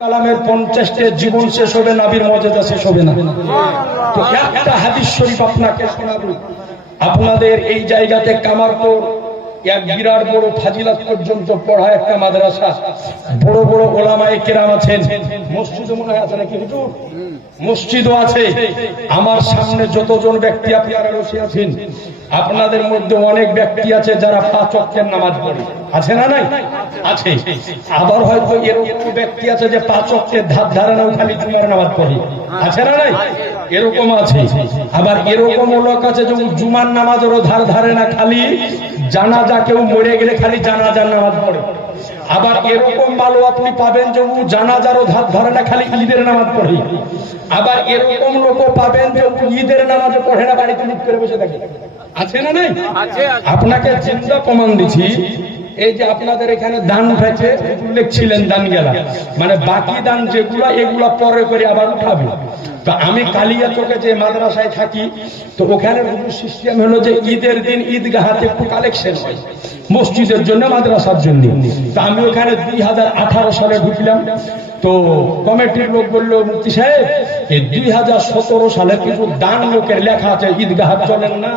কালামের 50টা জীবন শেষ হবে, নবীর মর্যাদা শেষ হবে না। তো একটা হাদিস শরীফ আপনাকে শোনাবো। আপনাদের এই জায়গাতে কামারপুর এক বিরাট বড় ফাজিলাত পর্যন্ত পড়া একটা মাদ্রাসা, বড় বড় ওলামায়ে কেরাম আছেন, মসজিদও মনে হয় আছে নাকি হুজুর? মসজিদও আছে। আমার সামনে যতজন ব্যক্তি আপনারা বসে আছেন, আপনাদের মধ্যে অনেক ব্যক্তি আছে যারা 5 ওয়াক্তের নামাজ পড়ে, আছে না? নাই আছে। আবার হয়তো এরকম ব্যক্তি আছে যে 5 ওয়াক্তের ধার ধারে না, খালি জুমার নামাজ পড়ে, আছে না? নাই এরকম আছে। আবার এরকম লোক আছে যে জুমার নামাজেরও ধার ধারে না, খালি জানাজা, কেউ মরে গেলে খালি জানাজার নামাজ পড়ে। আবার এরকম ভালো আপনি পাবেন যে জানাজারও ধার ধরে না, খালি ঈদের নামাজ পড়ে। আবার এরকম লোকও পাবেন যে ঈদের নামাজও পড়ে না, বাড়িতে ঈদ করে বসে থাকে, আছে না? নাই আপনাকে চিন্তা প্রমাণ দিচ্ছি। এই যে আপনাদের এখানে দান উঠেছে, উল্লেখ ছিলেন দান গেলা, মানে বাকি দান যেগুলা এগুলা পরে করে আবার উঠাবে। তো আমি কালিয়াচকে যে মাদ্রাসায় থাকি, তো ওখানে সিস্টেম হলো যে ঈদের দিন ঈদগাহাতে একটু কালেকশন হয় মসজিদের জন্য, মাদ্রাসার জন্য। তো আমি ওখানে 2018 সালে ঢুকলাম। তো কমিটির লোক বললো, মুফতি সাহেব এই 2017 সালে কিছু দান লোকের লেখা আছে, ঈদগাহ চলেন না,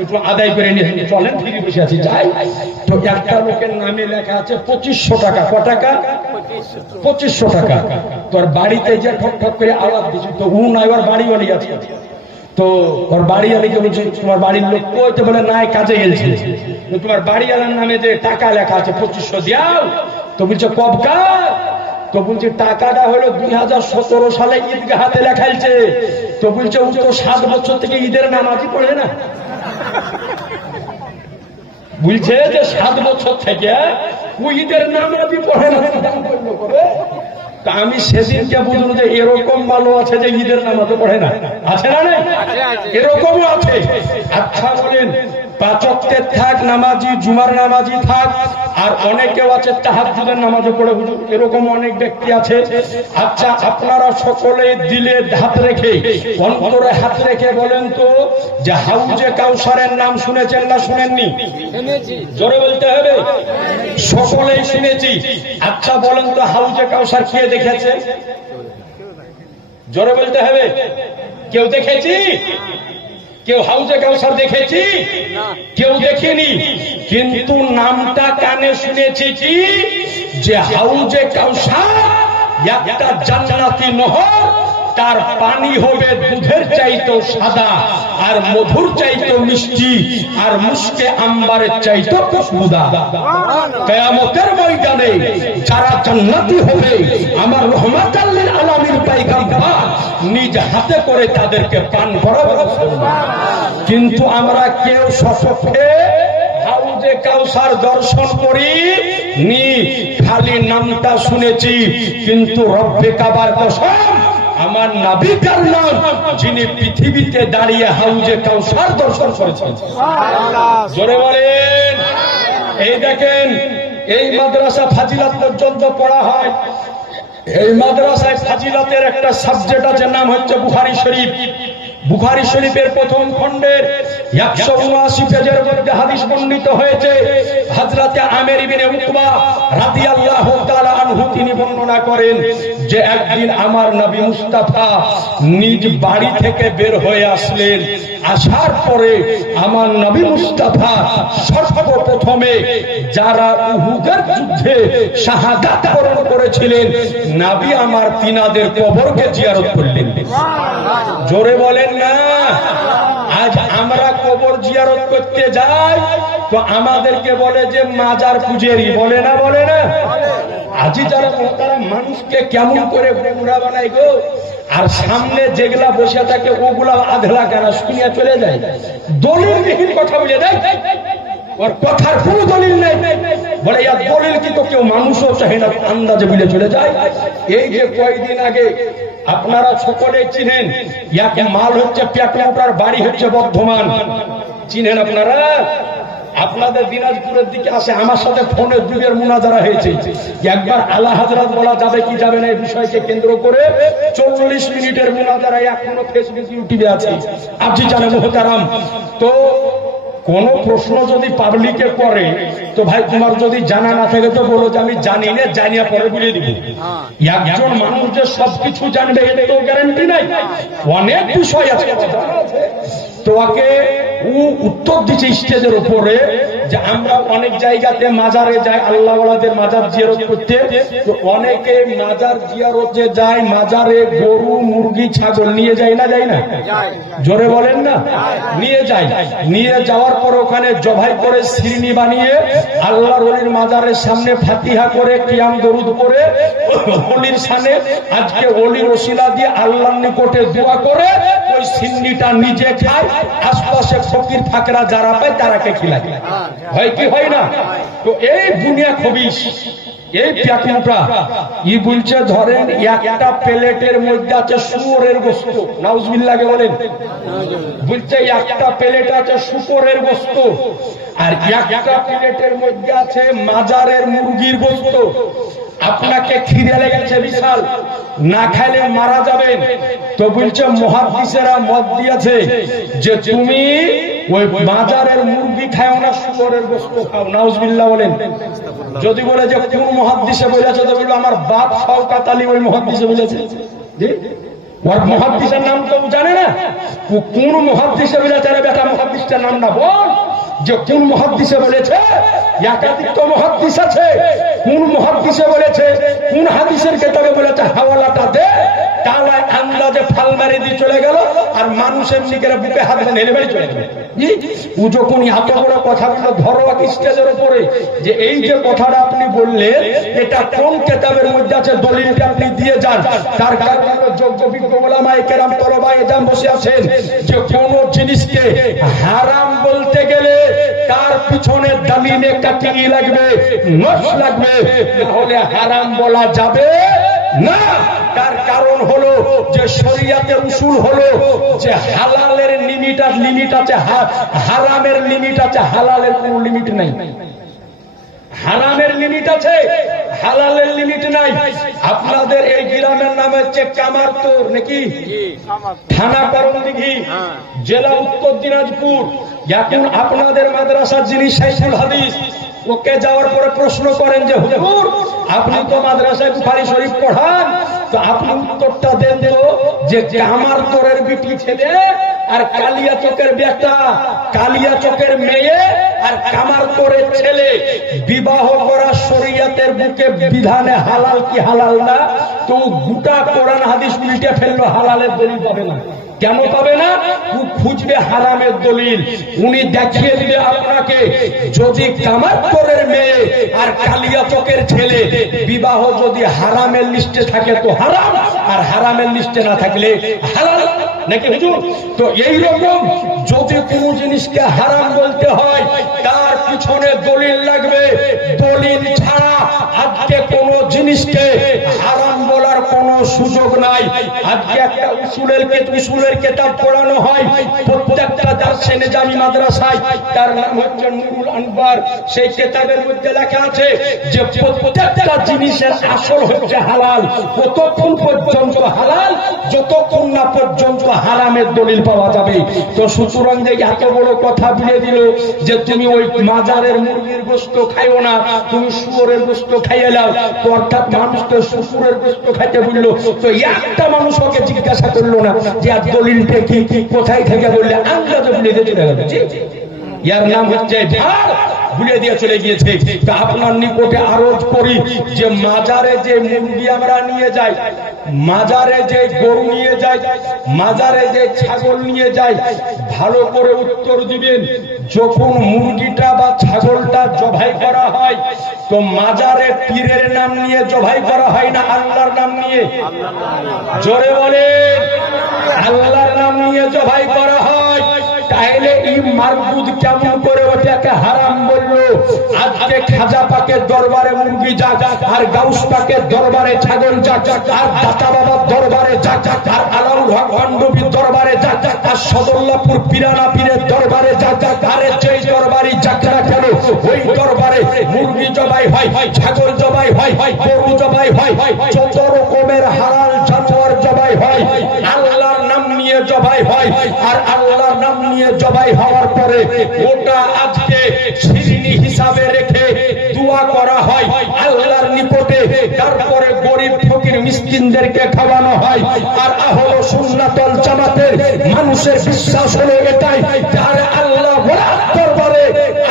একটু আদায় করে নিয়ে চলেন, ফিরে বসে আছি, যাই। তো একটা লোকের নামে লেখা আছে 2500 টাকা। ক টাকা? 2500 টাকা। তোর বাড়িতে যে ঠক ঠক করে আওয়াজ দিচ্ছি, তো নাই, ওর বাড়িওয়ালি আছে। তো ওর বাড়িওয়ালিকে বলছে, তোমার বাড়ির লোক কই? তো বলে নাই, কাজে গেছে। তোমার বাড়িওয়ালার নামে যে টাকা লেখা আছে 2500 দিয়াও। তো বলছে কবকার? তো বলছে টাকাটা হলো 2017 সালে ঈদগাহাতে লেখাইছে। তো বলছে ও তো 7 বছর থেকে ঈদের নামাজই পড়ে না। বলছে যে 7 বছর থেকে ও ঈদের নামাজই পড়ে না। তা আমি সেদিনকে বুঝলো যে এরকম ভালো আছে যে ঈদের নামাজও পড়ে না, আছে না? নাই এরকমও আছে। আচ্ছা বলেন, 5 ওয়াক্তের থাক নামাজি, জুমার নামাজি থাক, আর অনেকেও আছে তাহাজ্জুদের নামাজও পড়ে হুজুর, এরকম অনেক ব্যক্তি আছে। আচ্ছা আপনারা সকলে দিলে হাত রেখে, অন্তরে হাত রেখে বলেন তো, যে হাউজে কাউসারের নাম শুনেছেন না শুনেননি? জোরে বলতে হবে। সকলেই শুনেছি। আচ্ছা বলেন তো, হাউজে কাউসার কে দেখেছে? জোরে বলতে হবে। কেউ দেখেছি? কেউ হাউজে কাউসার দেখেছি? কেউ দেখেনি। কিন্তু নামটা কানে শুনেছি কি, যে হাউজে কাউসার একটা জান্নাতি নহর, তার পানি হবে দুধের চাইতেও সাদা, আর মধুর চাইতেও মিষ্টি, আর মুস্কে আম্বারের চাইতেও খুশবুদার। কিয়ামতের ময়দানে যারা জান্নাতি হবে, আমার রহমাতুল লিল আলামিন পয়গম্বর নিজ হাতে করে তাদেরকে পান করাবে। কিন্তু আমরা কেউ সপক্ষে হাউজে কাউসার দর্শন করি নি, খালি নামটা শুনেছি। কিন্তু রব্বে কাবার কসম, আমার নবীর নাম, যিনি পৃথিবীতে দাঁড়িয়ে হাউজে কাউসার দর্শন করেছেন। জোরে বলেন। এই দেখেন, এই মাদ্রাসা ফাজিলাত পর্যন্ত পড়া হয়। এই মাদ্রাসায় ফাজিলাতের একটা সাবজেক্ট আছে, নাম হচ্ছে বুখারী শরীফ। বুখারী শরীফের প্রথম খণ্ডের 179 পেজের মধ্যে হাদিস বর্ণিত হয়েছে। হযরতে আমির ইবনে উকবা রাদিয়াল্লাহু তাআলা আনহু তিনি বর্ণনা করেন যে একদিন আমার নবী মুস্তাফা নিজ বাড়ি থেকে বের হয়ে আসলেন। আসার পরে আমার নবী মুস্তাফা সর্বপ্রথমে যারা উহুদের যুদ্ধে শাহাদাত বরণ করেছিলেন, নবী আমার তিনাদের কবরকে জিয়ারত করলেন। জোরে বলেন না। আজ আমরা কবর জিয়ারত করতে যাই, তো আমাদেরকে বলে যে মাজার পূজারি, বলে না? বলে না? আজি যারা তারা মানুষকে কেমন করে গোমরা বানায় গো। আর সামনে যেগুলা বসে থাকে ওগুলা আধলা কেনা শুনিয়া চলে যায়, দলিলবিহীন কথা বলে দেয়, ওর কথার কোন দলিল নেই। বলে ইয়া দলিল কি, তো কেউ মানুষও চাহে না, আন্দাজে বলে চলে যায়। এই যে কয়েকদিন আগে আপনারা সকলে চিনেন, এক মাল হচ্ছে পেটমোটার বাড়ি হচ্ছে বর্ধমান, চিনেন আপনারা? আপনাদের দিনাজপুরের দিকে আসে, আমার সাথে ফোনে যুগের মুনাজারা হয়েছে। একবার আলা হাজরাত বলা যাবে কি যাবে না এই বিষয়কে কেন্দ্র করে 40 মিনিটের মুনাজারা এখনো ফেসবুক ইউটিউবে আছে, আপনি জানেন মোহতারাম। তো কোন প্রশ্ন যদি পাবলিকে করে তো ভাই তোমার যদি জানা না থাকে তো বলো যে আমি জানি না, জানিয়া পরে বলে দিব। একজন মানুষ যে সবকিছু জানবে এটা তো গ্যারান্টি নাই, অনেক বিষয় আছে। তো ওকে ও উত্তর দিচ্ছে স্টেজের উপরে যে আমরা অনেক জায়গাতে মাজারে যাই আল্লাহ ওয়ালাদের মাজার জিয়ারত করতে, তো অনেকে মাজার জিয়ারতে যায়, মাজারে গরু মুরগি ছাগল নিয়ে যায় না, যায় না? জোরে বলেন না, নিয়ে যায়। নিয়ে যাওয়ার পর ওখানে জবাই করে শিরনি বানিয়ে আল্লাহর ওলির মাজারের সামনে ফাতিহা করে কিয়াম দরুদ করে ওলির সামনে আজকে ওলির ওসিলা দিয়ে আল্লাহর নিকটে দোয়া করে ওই শিরনিটা নিজে খায়, আশপাশে ফকির ফাকরা যারা পায় তারাকে খিলায়। হয় কি হয় না? তো এই দুনিয়া খবিস, এই প্যাকিংটা ই বলছে ধরেন একটা প্লেটের মধ্যে আছে শুয়োরের গোশত, নাউজুবিল্লাহ বলেন, বলছে একটা প্লেট আছে শুকরের গোশত আর একটা প্লেটের মধ্যে আছে মাজারের মুরগির গোশত। আপনাকে খিদে লেগেছে বিশাল, না খাইলে মারা যাবেন, তো বলছে মুহাদ্দিসেরা মত দিয়েছে যে তুমি ওই মাজারের মুরগি খাও না, শুকরের গোশত খাও। নাউজুবিল্লাহ বলেন। যদি বলে যে কোন মুহাদ্দিসে বলেছে তো বলবো আমার বাপ শওকত আলী ওই মুহাদ্দিসে বলেছে। ওর মুহাদ্দিসের নাম তো জানে না, ও কোন মুহাদ্দিসে বলেছে? রে বেটা মুহাদ্দিসটার নাম না বল, যে কোন মুহাদ্দিসে বলেছে। একাধিক তো মুহাদ্দিস আছে, কোন মুহাদ্দিসে বলেছে, কোন হাদিসের কিতাবে বলেছে হাওয়ালাটা দে, তাহলে আন্দাজে ফাল মারি দিয়ে চলে গেল আর মানুষের নিকের বুকে হাত নেড়ে বেড়ে চলে গেল। ও যখন এত বড় কথাগুলো ধরো স্টেজের উপরে যে এই যে কথাটা আপনি বললেন এটা কোন কিতাবের মধ্যে আছে দলিলটা আপনি দিয়ে যান। তার কারণ যোগ্য বিজ্ঞ ওলামায়ে কেরাম তলবায়ে জাম বসে আছেন যে কোন জিনিসকে হারাম বলতে গেলে তার পিছনে দামিনে কাটিয়ে লাগবে, নস লাগবে, না হলে হারাম বলা যাবে না। তার কারণ হলো যে শরীয়তের উসুল হলো যে হালালের লিমিট আছে, হারামের লিমিট আছে, হালালের কোনো লিমিট নাই। হারামের লিমিট আছে, হালালের লিমিট নাই। আপনাদের এই গ্রামের নাম হচ্ছে কামারতোর নাকি, থানা করণদিঘি, জেলা উত্তর দিনাজপুর। এখন আপনাদের মাদ্রাসার যিনি শাইখুল হাদিস, ওকে যাওয়ার পরে প্রশ্ন করেন যে হুজুর আপনি তো মাদ্রাসায় বুখারী শরীফ পড়ান, তো আপনি উত্তরটা দেন তো যে কামারতোরের বিটি ছেলে আর কালিয়া চকের বেটা, কালিয়া চকের মেয়ে আর কামারতোরের ছেলে বিবাহ করা শরীয়তের বুকে বিধানে হালাল কি হালাল না? তো গোটা কোরআন হাদিস উল্টে ফেললো, হালালের দলিল পাবে না। কেন পাবে না? খুঁজবে হারামের দলিল। উনি দেখিয়ে দিবে আপনাকে যদি কামারতোরের মেয়ে আর কালিয়া চকের ছেলে বিবাহ যদি হারামের লিস্টে থাকে তো হারাম, আর হারামের লিস্টে না থাকলে হালাল নাকি হুজুর? তো এইরকম যদি কোন জিনিসকে হারাম বলতে হয় তার পিছনে দলিল লাগবে। দলিল ছাড়া আজকে কোন জিনিসকে হারাম বলার কোন সুযোগ নাই। আজকে একটা উসুলের কিতাব পড়ানো হয় প্রত্যেকটা দার্সে নিজামী মাদ্রাসায়, তার নাম হচ্ছে নুরুল আনবার। সেই কিতাবের মধ্যে লেখা আছে যে প্রত্যেকটা জিনিসের আসল হচ্ছে হালাল, কতক্ষণ পর্যন্ত হালাল যতক্ষণ না পর্যন্ত হারামের দলিল পাওয়া যাবে। তো সুতরাং যে এত বড় কথা বলে দিল যে তুমি ওই মাজারের মুরগির গোশত খাইও না, তুমি শুয়োরের গোশত খাইয়ে নাও, তো অর্থাৎ মানুষকে শুকুরের গোশত খাইতে বললো। তো একটা মানুষ ওকে জিজ্ঞাসা করলো না যে আর দলিলটা কি, কোথায় থেকে বললে আন্দাজে বলে দিয়ে চলে গেল। ইয়ার নাম হচ্ছে ধার, ভুলে দিয়ে চলে গিয়েছে। তা আপনার নিকটে আরজ করি যে মাজারে যে মুরগি আমরা নিয়ে যাই, মাজারে যে গরু নিয়ে যাই, মাজারে যে ছাগল নিয়ে যাই, ভালো করে উত্তর দিবেন। যখন মুরগিটা বা ছাগলটা জবাই করা হয় তো মাজারে পীরের নাম নিয়ে জবাই করা হয় না আল্লাহর নাম নিয়ে? জোরে বলেন, আল্লাহর নাম নিয়ে জবাই করা হয়। তাহলে এই মারদুদ কেমন করে ওটাকে হারাম বললো? আজকে খাজা পাকের দরবারে মুরগি যাক, আর গাউস পাকের দরবারে ছাগল যাক, আর দাতা বাবার দরবারে যাক, আর আলাউল হক গন্ডবীর দরবারে যাক, আর সদরলাপুর পিরানা পীরের দরবারে যাক, আরে যেই দরবারই যাক না কেন ওই দরবারে মুরগি জবাই হয়, ছাগল জবাই হয়, গরু জবাই হয়, যত রকমের হালাল জানোয়ার জবাই হয়, আল্লাহর নাম নিয়ে জবাই হয়। আর আল্লাহর নাম নিয়ে জবাই হওয়ার পরে পরে ওটা আজকে শিরনি হিসাবে রেখে দোয়া করা হয় আল্লাহর নিকটে, তারপরে গরিব ফকির মিসকিনদেরকে খাওয়ানো হয়। আর আহলে সুন্নাত ওয়াল জামাতের মানুষের বিশ্বাস হলো এটাই, যারা আল্লাহ ওয়ালার দরবারে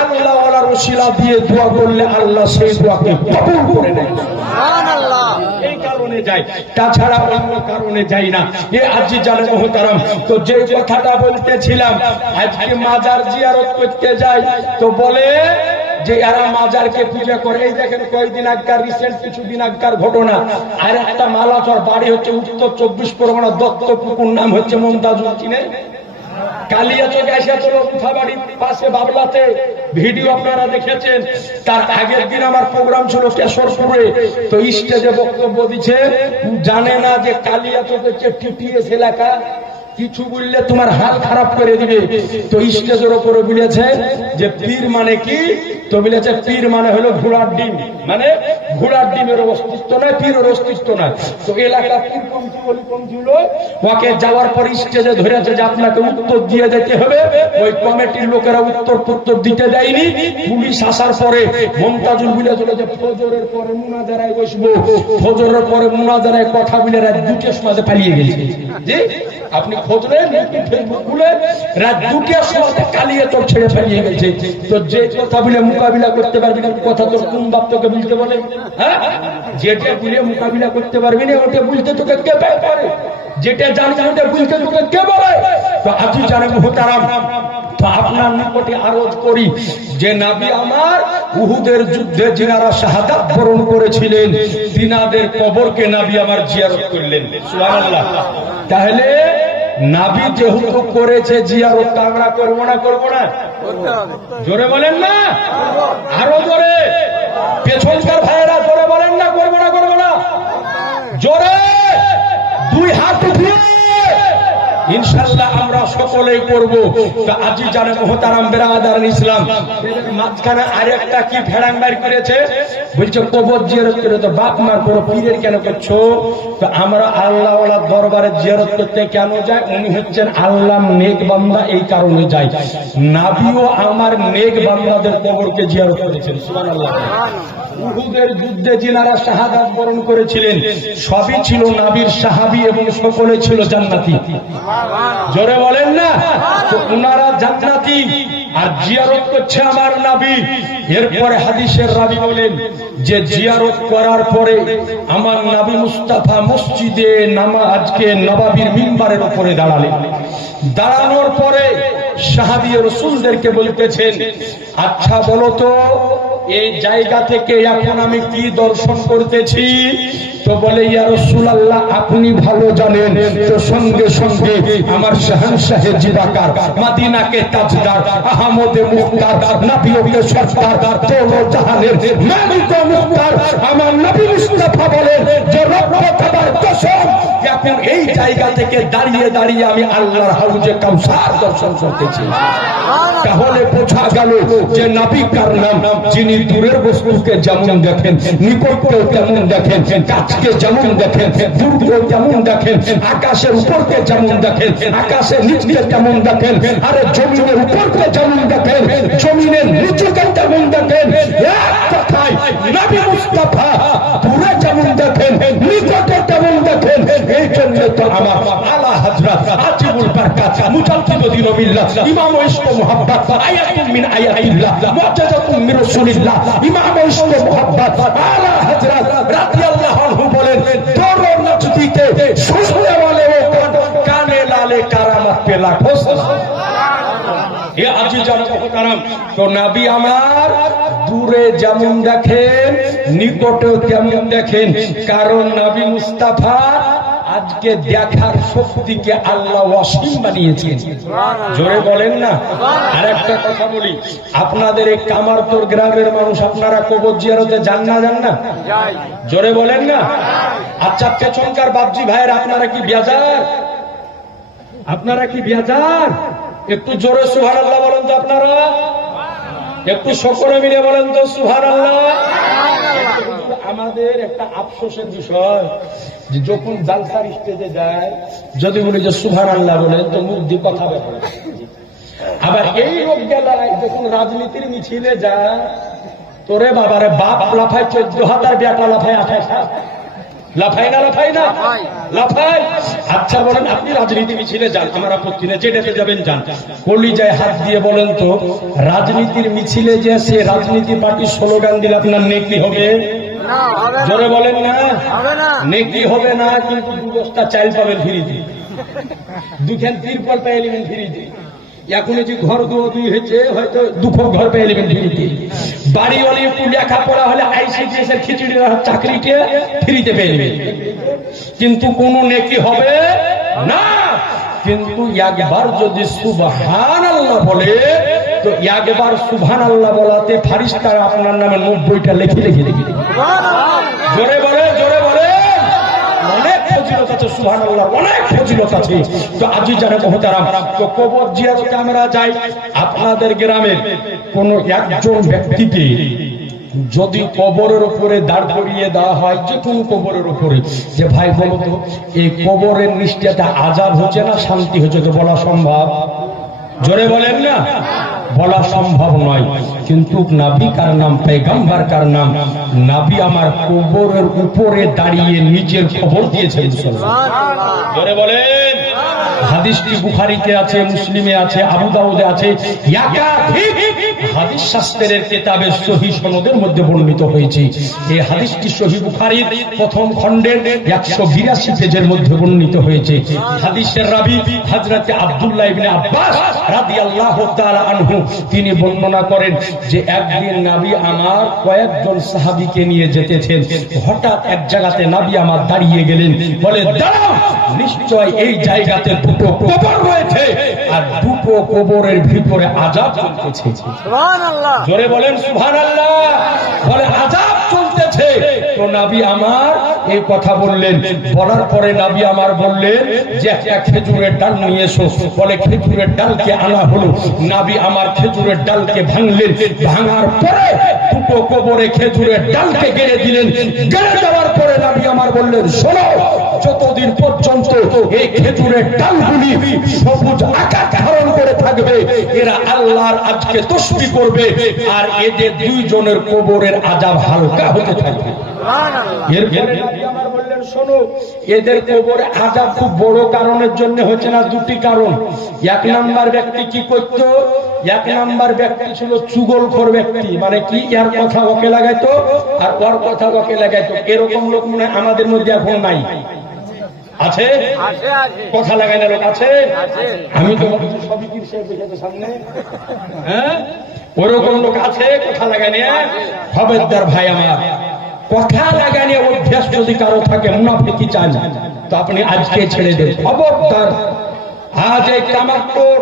আল্লাহ ওয়ালার ওসিলা দিয়ে দোয়া করলে আল্লাহ সেই দোয়াকে কবুল করে নেয়। সুবহানাল্লাহ। এই কারণে যাই, তাছাড়া অন্য কারণে যাই না। এ আজি জানে মুহতারাম, তো যে কথাটা বলতেছিলাম, আজকে মাজার জিয়ারত করতে যায় তো বলে যে এরা মাজারকে পূজা করে। এই দেখেন কয়েকদিন আগকার রিসেন্ট কিছুদিন আগকার ঘটনা, আর একটা মালাচর বাড়ি হচ্ছে উত্তর 24 পরগনা দত্তপুকুর, নাম হচ্ছে মমতাজুল, চিনে? কালিয়াচকে আসা তোর বাড়ির পাশে বাবলাতে ভিডিও আপনারা দেখেছেন। তার আগের দিন আমার প্রোগ্রাম ছিল কেশরপুরে, তো স্টেজে বক্তব্য দিচ্ছে, জানে না যে কালিয়াচক হচ্ছে টিটিএস এলাকা, কিছু বললে তোমার হাল খারাপ করে দিবে। তো স্টেজের উপরে বলেছে যে পীর মানে কি, তো বলেছে পীর মানে হলো ঘোড়ার ডিম, মানে ঘোড়ার ডিমের অস্তিত্ব নয়, পীরের অস্তিত্ব নয়। তো এলাকা পীরপন্থী অলিপন্থী লোক ওকে যাওয়ার পর স্টেজে ধরেছে যে আপনাকে উত্তর দিয়ে যেতে হবে। ওই কমিটির লোকেরা উত্তর দিতে দেয়নি। পুলিশ আসার পরে মমতাজুল বলে চলেছে ফজরের পরে মুনাজারায় বসবো, ফজরের পরে মুনাজারায় কথা বলে রাত 2টার সময় পালিয়ে গেছে। জি, আপনি খোঁজলেন ফেসবুক খুলে, রাত 2টার সময় কালিয়াচক ছেড়ে পালিয়ে গেছে। তো যে কথা বলে মোকাবিলা করতে পারবি না, কথা তোর কোন বাপ তোকে বলতে বলে? হ্যাঁ, যেটা বলে মোকাবিলা করতে পারবি না ওটা বলতে তোকে কে পারে? যেটা জানি ওটা বলতে তোকে কে বলে? তো আজি জানে মুহতারাম, তো আপনার নিকটে আরজ করি যে নবী আমার উহুদের যুদ্ধে যিনারা শাহাদাত বরণ করেছিলেন, তিনাদের কবরকে নবী আমার জিয়ারত করলেন। সুবহানাল্লাহ। তাহলে নবী যেহেতু করেছে জিয়ারত, আমরা করবো না? করবো না? জোরে বলেন না, আরো জোরে। পেছনকার ভাইয়েরা জোরে বলেন না, করবো না? করবো না? জোরে দুই হাত উঠিয়ে ইনশাআল্লাহ আমরা সকলেই করব। তো আজি জানে মুহতারাম বেরাদার ইসলাম, মাঝখানে আরেকটা কি ভেড়াং বাইর করেছে, বলছে কবর জিয়ারত করে তো বাপ মার করো, পীরের কেন করছো? তো আমরা আল্লাহ ওয়ালার দরবারে জিয়ারত করতে কেন যাই? উনি হচ্ছেন আল্লাহ নেক বান্দা, এই কারণে যাই। নবীও আমার নেক বান্দাদের কবরকে জিয়ারত করেছেন। সুবহানাল্লাহ। উহুদের যুদ্ধে যিনারা শাহাদাত বরণ করেছিলেন সবই ছিল নবীর সাহাবী এবং সকলে ছিল জান্নাতি। জোরে বলেন না? তো উনারা জান্নাতি আর জিয়ারত করছে আমার নবী। এরপরে হাদিসের রাবী বলেন যে জিয়ারত করার পরে আমার নবী মুস্তাফা মসজিদে আজকে নবাবীর মিম্বারের উপরে দাঁড়ালেন। দাঁড়ানোর পরে সাহাবী রাসূলদেরকে বলতেছেন, আচ্ছা বলো তো এই জায়গা থেকে এখন আমি কি দর্শন করতেছি? তো বলে ইয়া রাসূলুল্লাহ আপনি ভালো জানেন। তো সঙ্গে সঙ্গে আমার শাহনশাহে জিরাকার, মদিনাকে তাজদার, আহমদে মুখতার, নবীকে সরকার, দোনো জাহানের মালিক ও মুখতার আমার নবী মুস্তাফা বলেন যে রব্ব কাবার কসম, এখন এই জায়গা থেকে দাঁড়িয়ে দাঁড়িয়ে আমি আল্লাহর হাউজে কাউসার দর্শন করতেছি। তাহলে বোঝা গেল যে নবী কার নাম, যিনি দূরের বস্তুকে যেমন দেখেন, নিকটকেও তেমন দেখেন, কাছকে যেমন দেখেন, দূরকেও তেমন দেখেন, আকাশের উপরকে যেমন দেখেন, আকাশের নিচকে তেমন দেখেন, আরে জমিনের উপরকে যেমন দেখেন, জমিনের নিচকে তেমন দেখেন। এক কথায় নবী মুস্তাফা দূরে যেমন দেখেন, নিকটে তেমন দেখেন। এই জন্য তো আমার আলা হযরত আজিবুল বারকাত মুজাদ্দিদুদ্দিন বিল্লাহ ইমাম ইশক মুহাব্বত আয়াতুম মিন আয়াতিল্লাহ মুআজ্জাজাতুম মিন রাসূলিল্লাহ ইমাম ইশক মুহাব্বত আলা হযরত রাদিয়াল্লাহু আনহু বলেন, দরো নজদীকে সুননে वाले वो কানে লালে কারামত পে লাখো সুবহানাল্লাহ। এ আজি জানো মুহতারাম, তো নবী আমার দূরে যেমন দেখেন, নিকটেও তেমন দেখেন, কারণ নবী মুস্তাফা আজকে দেখার শক্তিকে আল্লাহ অসীম বানিয়েছেন। জোরে বলেন না। আর একটা কথা বলি, আপনাদের এই কামারপুর গ্রামের মানুষ আপনারা কবর জিয়ারতে যান না? যান না? জোরে বলেন না। আচ্ছা পেছনকার বাপজি ভাইয়ের আপনারা কি বেজার? আপনারা কি বেজার? একটু জোরে সুবহানাল্লাহ বলেন তো আপনারা, একটু সকলে মিলে বলেন তো সুবহানাল্লাহ। আমাদের একটা আফসোসের বিষয় যে যখন জালসার স্টেজে যায় যদি বলি যে সুবহানাল্লাহ বলেন তো মুখ দিয়ে কথা বলে, আবার এই লোক গেলায় যখন রাজনীতির মিছিলে যায়, তোরে বাবারে বাপ লাফায় 14,000, বেটা লাফায় 28,000। লাফাই না লাফাই না লাফাই। আচ্ছা বলেন, আপনি রাজনীতি মিছিলে যান, আমার আপত্তি নেই, যেটাতে যাবেন যান। কলিজায় হাত দিয়ে বলেন তো, রাজনীতির মিছিলে যে সে রাজনীতি পার্টির স্লোগান দিলে আপনার নেকি হবে? জোরে বলেন না, নেকি হবে না। কিন্তু 2 বস্তা চাল পাবেন ফ্রিতে, 2খান তিরপল পেয়ে নেবেন ফ্রিতে। এখন যে ঘর দুই হয়েছে, হয়তো 2 ঘর পেয়ে নেবেন ফ্রিতে। বাড়িওয়ালি একটু লেখাপড়া হলে ICDS এর খিচুড়ি চাকরিকে ফ্রিতে পেয়ে নেবেন, কিন্তু কোন নেকি হবে না। কিন্তু একবার যদি সুবহানাল্লাহ বলে, তো একবার সুবহানাল্লাহ বলাতে ফারিস্তারা আপনার নামে 90টা লিখে লিখে। জোরে বলে, জোরে বলে। অনেক ফজিলত আছে সুবহানাল্লাহ, অনেক ফজিলত আছে। তো আজি জানে মহতারাম, তো কবর জিয়ারতে আমরা যাই। আপনাদের গ্রামের কোন একজন ব্যক্তিকে যদি কবরের উপরে দাঁড় করিয়ে দেওয়া হয়, যে কোনো কবরের উপরে, যে ভাই বলো তো এই কবরের নিশ্চয়তা আযাব হচ্ছে না শান্তি হচ্ছে, তো বলা সম্ভব? জোরে বলেন না, বলা সম্ভব নয়। কিন্তু নবী কার নাম, পয়গম্বর কার নাম, নবী আমার কবরের উপরে দাঁড়িয়ে নিজের খবর দিয়েছেন। জোরে বলেন। হাদিসটি বুখারীতে আছে, মুসলিমে আছে, আবু দাউদে আছে, একাধিক হাদিস শাস্ত্রের কিতাবে সহিহ সনদের মধ্যে বর্ণিত হয়েছে। এই হাদিসটি সহিহ বুখারীর প্রথম খণ্ডের 182 পেজের মধ্যে বর্ণিত হয়েছে। হাদিসের রাবী হযরত আব্দুল্লাহ ইবনে আব্বাস রাদিয়াল্লাহু তাআলা আনহু তিনি বর্ণনা করেন যে একদিন নবী আমার কয়েকজন সাহাবীকে নিয়ে যেতেছেন। হঠাৎ এক জায়গাতে নবী আমার দাঁড়িয়ে গেলেন, বলে দাঁড়াও, নিশ্চয় এই জায়গাতে 2টো কবর রয়েছে, আর 2টো কবরের ভিতরে আযাব চলতেছে। সুবহানাল্লাহ, জোরে বলেন সুবহানাল্লাহ। বলে আযাব চলতেছে। তো নবী আমার এই কথা বললেন, বলার পরে নবী আমার বললেন যে একটা খেজুরের ডাল নিয়ে এসো। বলে খেজুরের ডালকে আনা হলো। নবী আমার খেজুরের ডালকে ভাঙলেন, ভাঙার পরে 2টো কবরে খেজুরের ডালকে গেড়ে দিলেন। গেড়ে দেওয়ার পরে নবী আমার বললেন, শোনো, যতদিন পর্যন্ত এই খেজুরের ডালগুলি সবুজ আকার ধারণ করে থাকবে, এরা আল্লাহর আজকে তাসবিহ করবে, আর এদের 2 জনের কবরের আযাব হালকা হতে থাকবে। এরপরে নবী আমার বললেন, শোনো, এদের কবরে আযাব খুব বড় কারণের জন্য হচ্ছে না, 2টি কারণ। 1 নাম্বার ব্যক্তি কি করতো? 1 নাম্বার ব্যক্তি ছিল চুগলখোর ব্যক্তি। মানে কি, এর কথা ওকে লাগাইতো আর ওর কথা ওকে লাগাইতো। এরকম লোক মনে হয় আমাদের মধ্যে এখন নাই। আছে? কথা লাগাই না লোক আছে? আমি তো সবই কি সামনে, হ্যাঁ, ওরকম লোক আছে কথা লাগাই নিয়ে। খবরদার ভাই আমার, কথা লাগানি অভ্যাস যদি কারো থাকে, মুনাফিকি চান, তো আপনি আজকে ছেড়ে দেন। খবরদার। আজ এই তামাক্কুর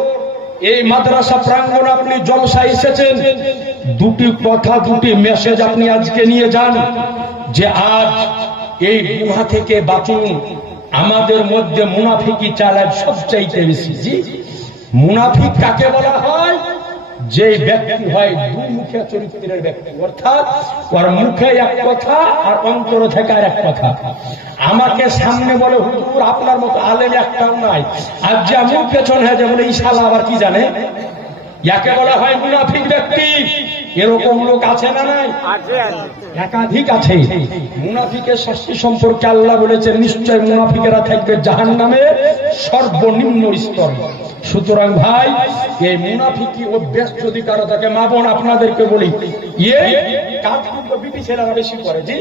এই মাদ্রাসা প্রাঙ্গণ আপনি জলসা এসেছেন, 2টি কথা, 2টি মেসেজ আপনি আজকে নিয়ে যান, যে আজ এই গুনাহ থেকে বাঁচুন। আমাদের মধ্যে মুনাফিকি চালায় সবচাইতে বেশি। জি, মুনাফিক কাকে বলা হয়? যে ব্যক্তি হয় 2 মুখে চরিত্রের ব্যক্তি, অর্থাৎ ওর মুখে এক কথা আর অন্তর থেকে আর এক কথা। আমাকে সামনে বলে হুজুর আপনার মতো আলেম একটাও নাই, আর যে মুখ পেছন হয়ে যায় বলে এই শালা আবার কি জানে, ইয়াকে বলা হয় মুনাফিক ব্যক্তি। এরকম লোক আছে না নাই? একাধিক আছে। মুনাফিকের শাস্তি সম্পর্কে আল্লাহ বলেছেন, নিশ্চয় মুনাফিকেরা থাকবে জাহান্নামের সর্বনিম্ন স্তরে। সুতরাং ভাই, এই মুনাফিকি অভ্যাস যদি কারো থাকে, মা বোন আপনাদেরকে বলি, এই কাজ কিন্তু বিটি ছেলেরা বেশি করে। জি,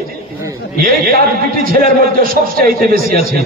এই কাজ বিটি ছেলের মধ্যে সবচাইতে বেশি আছে।